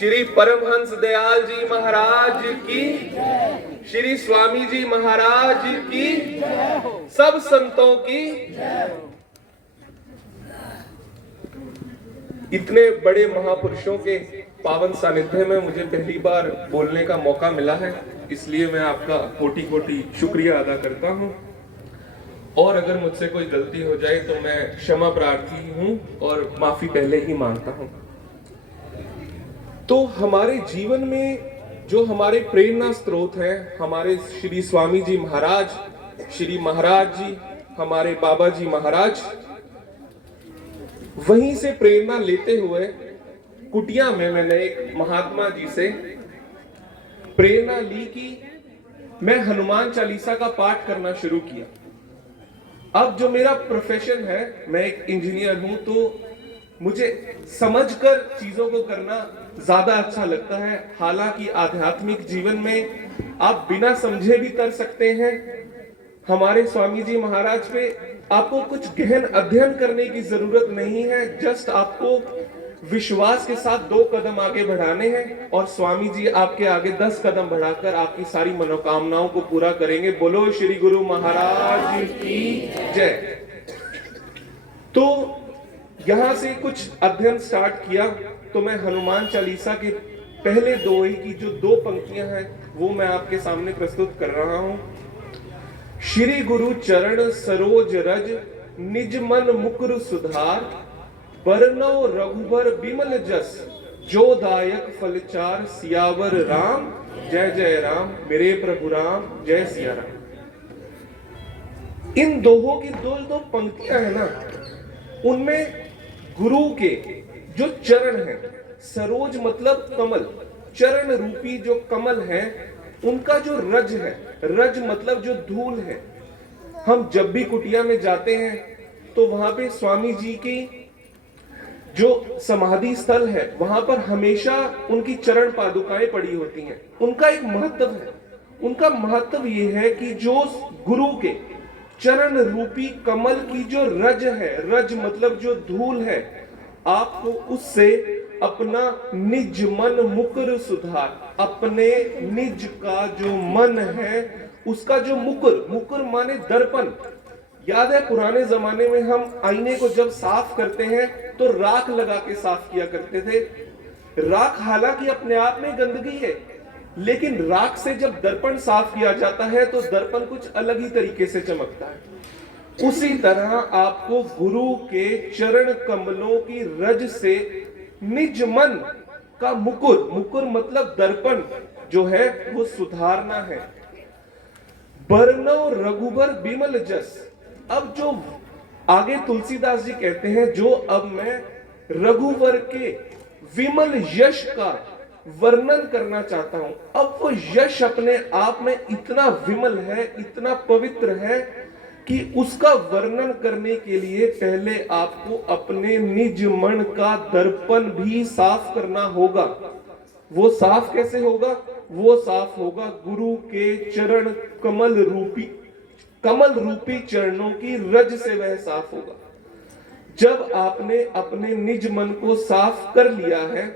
श्री परमहंस दयाल जी महाराज की, श्री स्वामी जी महाराज की, सब संतों की। इतने बड़े महापुरुषों के पावन सानिध्य में मुझे पहली बार बोलने का मौका मिला है, इसलिए मैं आपका कोटि कोटि शुक्रिया अदा करता हूं। और अगर मुझसे कोई गलती हो जाए तो मैं क्षमा प्रार्थी हूं और माफी पहले ही मांगता हूं। तो हमारे जीवन में जो हमारे प्रेरणा स्रोत हैं, हमारे श्री स्वामी जी महाराज, श्री महाराज जी, हमारे बाबा जी महाराज, वहीं से प्रेरणा लेते हुए कुटिया में मैंने एक महात्मा जी से प्रेरणा ली कि मैं हनुमान चालीसा का पाठ करना शुरू किया। अब जो मेरा प्रोफेशन है, मैं एक इंजीनियर हूं, तो मुझे समझकर चीजों को करना ज्यादा अच्छा लगता है। हालांकि आध्यात्मिक जीवन में आप बिना समझे भी कर सकते हैं। हमारे स्वामी जी महाराज पे आपको कुछ गहन अध्ययन करने की जरूरत नहीं है, जस्ट आपको विश्वास के साथ 2 कदम आगे बढ़ाने हैं और स्वामी जी आपके आगे 10 कदम बढ़ाकर आपकी सारी मनोकामनाओं को पूरा करेंगे। बोलो श्री गुरु महाराज की जय। तो यहां से कुछ अध्ययन स्टार्ट किया, तो मैं हनुमान चालीसा के पहले दोहे की जो 2 पंक्तियां हैं वो मैं आपके सामने प्रस्तुत कर रहा हूं। श्री गुरु चरण सरोज रज, निज मन मुकुर सुधार, बरनौ रघुबर बिमल जस, जो दायक फलचार, सियावर राम जय जय राम, मेरे प्रभु राम जय सिया राम। इन दोहों की 2 पंक्तियां है ना, उनमें गुरु के जो चरण हैं, सरोज मतलब कमल, चरण रूपी जो कमल है, उनका जो रज है, रज मतलब जो धूल है। हम जब भी कुटिया में जाते हैं तो वहां पे स्वामी जी की जो समाधि स्थल है, वहां पर हमेशा उनकी चरण पादुकाएं पड़ी होती हैं। उनका एक महत्व है। उनका महत्व यह है कि जो गुरु के चरण रूपी कमल की जो रज है, रज मतलब जो धूल है, आपको उससे अपना निज मन मुकुर सुधार, अपने निज का जो मन है उसका जो मुकुर, मुकुर माने दर्पण। याद है पुराने जमाने में हम आईने को जब साफ करते हैं तो राख लगा के साफ किया करते थे। राख हालांकि अपने आप में गंदगी है, लेकिन राख से जब दर्पण साफ किया जाता है तो दर्पण कुछ अलग ही तरीके से चमकता है। उसी तरह आपको गुरु के चरण कमलों की रज से निज मन का मुकुर, मुकुर मतलब दर्पण जो है वो सुधारना है। बरनौ रघुबर बिमल जस। अब जो आगे तुलसीदास जी कहते हैं, जो अब मैं रघुवर के विमल यश का वर्णन करना चाहता हूं। अब वो यश अपने आप में इतना विमल है, इतना पवित्र है कि उसका वर्णन करने के लिए पहले आपको अपने निज मन का दर्पण भी साफ करना होगा। वो साफ कैसे होगा? वो साफ होगा गुरु के चरण कमल रूपी चरणों की रज से वह साफ होगा। जब आपने अपने निज मन को साफ कर लिया है,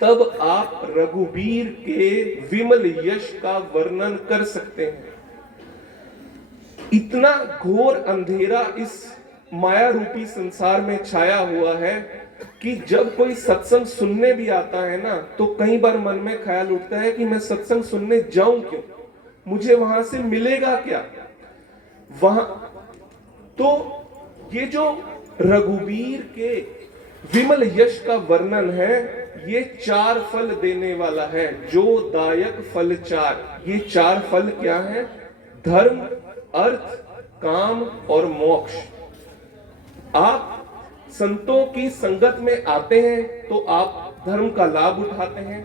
तब आप रघुवीर के विमल यश का वर्णन कर सकते हैं। इतना घोर अंधेरा इस माया रूपी संसार में छाया हुआ है कि जब कोई सत्संग सुनने भी आता है ना, तो कई बार मन में ख्याल उठता है कि मैं सत्संग सुनने जाऊं क्यों, मुझे वहां से मिलेगा क्या वहां। तो ये जो रघुवीर के विमल यश का वर्णन है, ये 4 फल देने वाला है। जो दायक फल 4, ये 4 फल क्या है? धर्म, अर्थ, काम और मोक्ष। आप संतों की संगत में आते हैं तो आप धर्म का लाभ उठाते हैं।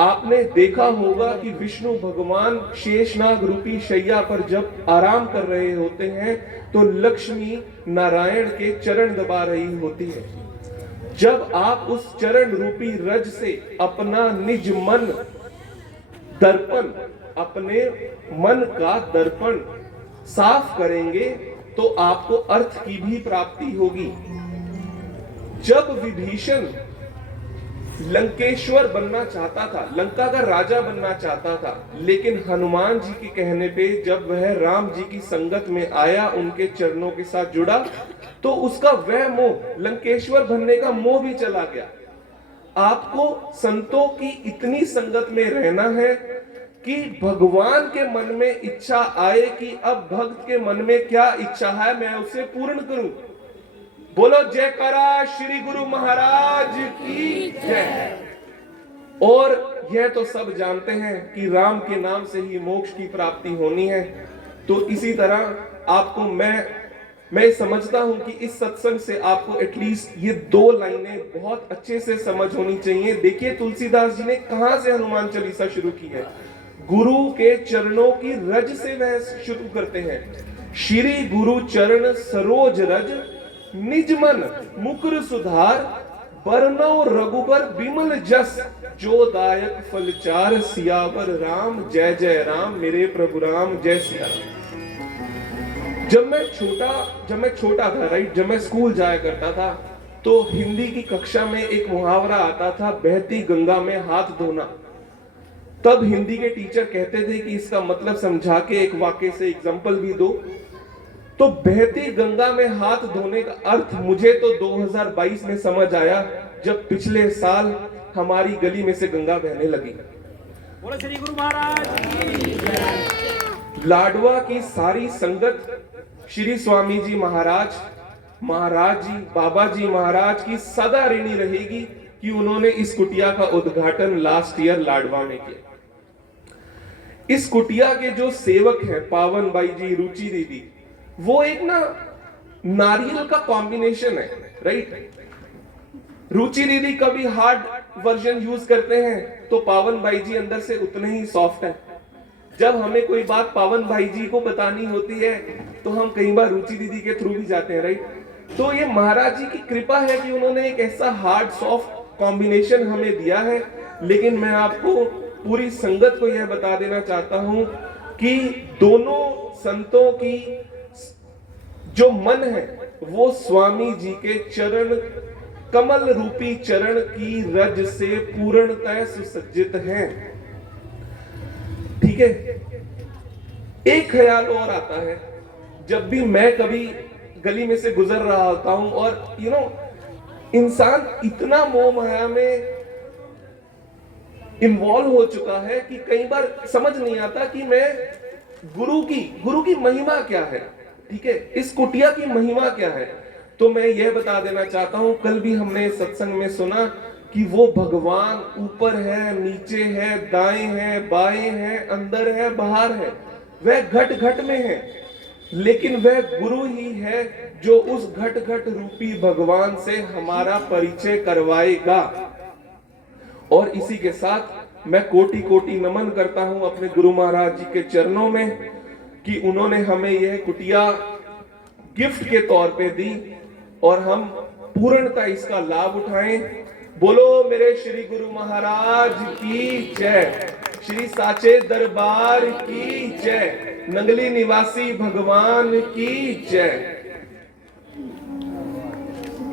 आपने देखा होगा कि विष्णु भगवान शेषनाग रूपी शैया पर जब आराम कर रहे होते हैं तो लक्ष्मी नारायण के चरण दबा रही होती है। जब आप उस चरण रूपी रज से अपना निज मन दर्पण, अपने मन का दर्पण साफ करेंगे तो आपको अर्थ की भी प्राप्ति होगी। जब विभीषण लंकेश्वर बनना चाहता था, लंका का राजा बनना चाहता था, लेकिन हनुमान जी के कहने पे जब वह राम जी की संगत में आया, उनके चरणों के साथ जुड़ा, तो उसका वह मोह, लंकेश्वर बनने का मोह भी चला गया। आपको संतों की इतनी संगत में रहना है कि भगवान के मन में इच्छा आए कि अब भक्त के मन में क्या इच्छा है मैं उसे पूर्ण करूं। बोलो जयकारा श्री गुरु महाराज की जय। और यह तो सब जानते हैं कि राम के नाम से ही मोक्ष की प्राप्ति होनी है। तो इसी तरह आपको मैं समझता हूं कि इस सत्संग से आपको एटलीस्ट ये 2 लाइनें बहुत अच्छे से समझ होनी चाहिए। देखिए तुलसीदास जी ने कहां से हनुमान चालीसा शुरू की है। गुरु के चरणों की रज से वह शुरू करते हैं। श्री गुरु चरण सरोज रज, निज मन मुकुर सुधार, बरनौ रघुबर बिमल जस, जो दायक फलचार, सियावर राम जय जय राम, मेरे प्रभु राम जय सिया राम। जब मैं छोटा था, राइट, जब मैं स्कूल जाया करता था, तो हिंदी की कक्षा में एक मुहावरा आता था, बहती गंगा में हाथ धोना। तब हिंदी के टीचर कहते थे कि इसका मतलब समझा के एक वाक्य से एग्जांपल भी दो। तो बहती गंगा में हाथ धोने का अर्थ मुझे तो 2022 में समझ आया, जब पिछले साल हमारी गली में से गंगा बहने लगी। बोलो श्री गुरु महाराज की जय। लाडवा की सारी संगत श्री स्वामी जी महाराज जी, बाबा जी महाराज की सदा ऋणी रहेगी कि उन्होंने इस कुटिया का उद्घाटन लास्ट ईयर लाडवा में किया। इस कुटिया के जो सेवक हैं, पावन बाई जी, रुचि दीदी, वो एक नारियल का कॉम्बिनेशन है, राइट। रुचि दीदी कभी हार्ड वर्जन यूज करते हैं तो पावन भाई जी अंदर से उतने ही सॉफ्ट है। जब हमें कोई बात पावन भाई जी को बतानी होती है तो हम कई बार रुचि दीदी के थ्रू भी जाते हैं, राइट। तो ये महाराज जी की कृपा है कि उन्होंने एक ऐसा हार्ड सॉफ्ट कॉम्बिनेशन हमें दिया है। लेकिन मैं आपको पूरी संगत को यह बता देना चाहता हूं कि दोनों संतों की जो मन है वो स्वामी जी के चरण, कमल रूपी चरण की रज से पूर्णतः सुसज्जित हैं। ठीक है। एक ख्याल और आता है, जब भी मैं कभी गली में से गुजर रहा होता हूं और इंसान इतना मोह माया में इन्वॉल्व हो चुका है कि कई बार समझ नहीं आता कि मैं गुरु की महिमा क्या है। ठीक है, इस कुटिया की महिमा क्या है। तो मैं यह बता देना चाहता हूं, कल भी हमने सत्संग में सुना कि वो भगवान ऊपर है, नीचे है, दाएं है, बाएं है, अंदर है, बाहर है, वह घट घट में है। लेकिन वह गुरु ही है जो उस घट घट रूपी भगवान से हमारा परिचय करवाएगा। और इसी के साथ मैं कोटि कोटि नमन करता हूं अपने गुरु महाराज जी के चरणों में कि उन्होंने हमें यह कुटिया गिफ्ट के तौर पे दी और हम पूर्णतः इसका लाभ उठाएं। बोलो मेरे श्री गुरु महाराज की जय, श्री साचे दरबार की जय, नंगली निवासी भगवान की जय।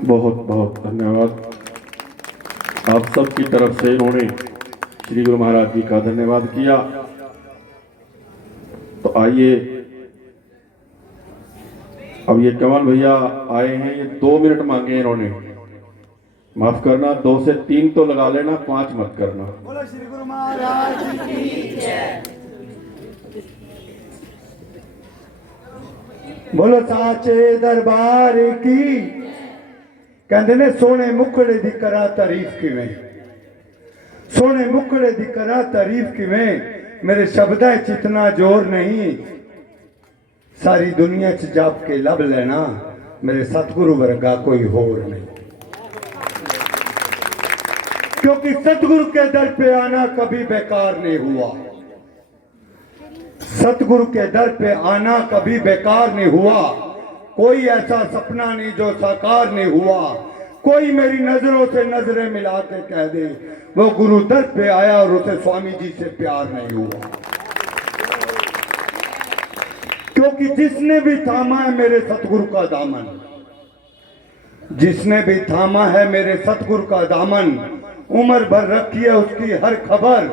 बहुत बहुत धन्यवाद। आप सबकी तरफ से इन्होंने श्री गुरु महाराज जी का धन्यवाद किया। तो आइए, अब ये कमल भैया आए हैं, ये 2 मिनट मांगे इन्होंने, माफ करना, 2 से 3 तो लगा लेना, 5 मत करना। बोलो श्री गुरु महाराज की जय। बोलो साचे दरबार की। कहते ने सोने मुखड़े दी करा तारीफ किवें, सोने मुखड़े दी करा तारीफ किवें, मेरे शब्दां च इतना जोर नहीं, सारी दुनिया च जाप के लब लेना, मेरे सतगुरु वर्गा कोई होर नहीं। क्योंकि सतगुरु के दर पे आना कभी बेकार नहीं हुआ, सतगुरु के दर पे आना कभी बेकार नहीं हुआ। कोई ऐसा सपना नहीं जो साकार नहीं हुआ। कोई मेरी नजरों से नजरें मिला के कह दे वो गुरु दर पे आया और उसे स्वामी जी से प्यार नहीं हुआ। क्योंकि जिसने भी थामा है मेरे सतगुरु का दामन, जिसने भी थामा है मेरे सतगुरु का दामन, उम्र भर रखी है उसकी हर खबर,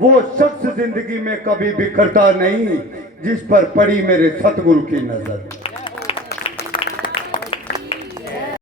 वो शख्स जिंदगी में कभी बिखरता नहीं जिस पर पड़ी मेरे सतगुरु की नजर।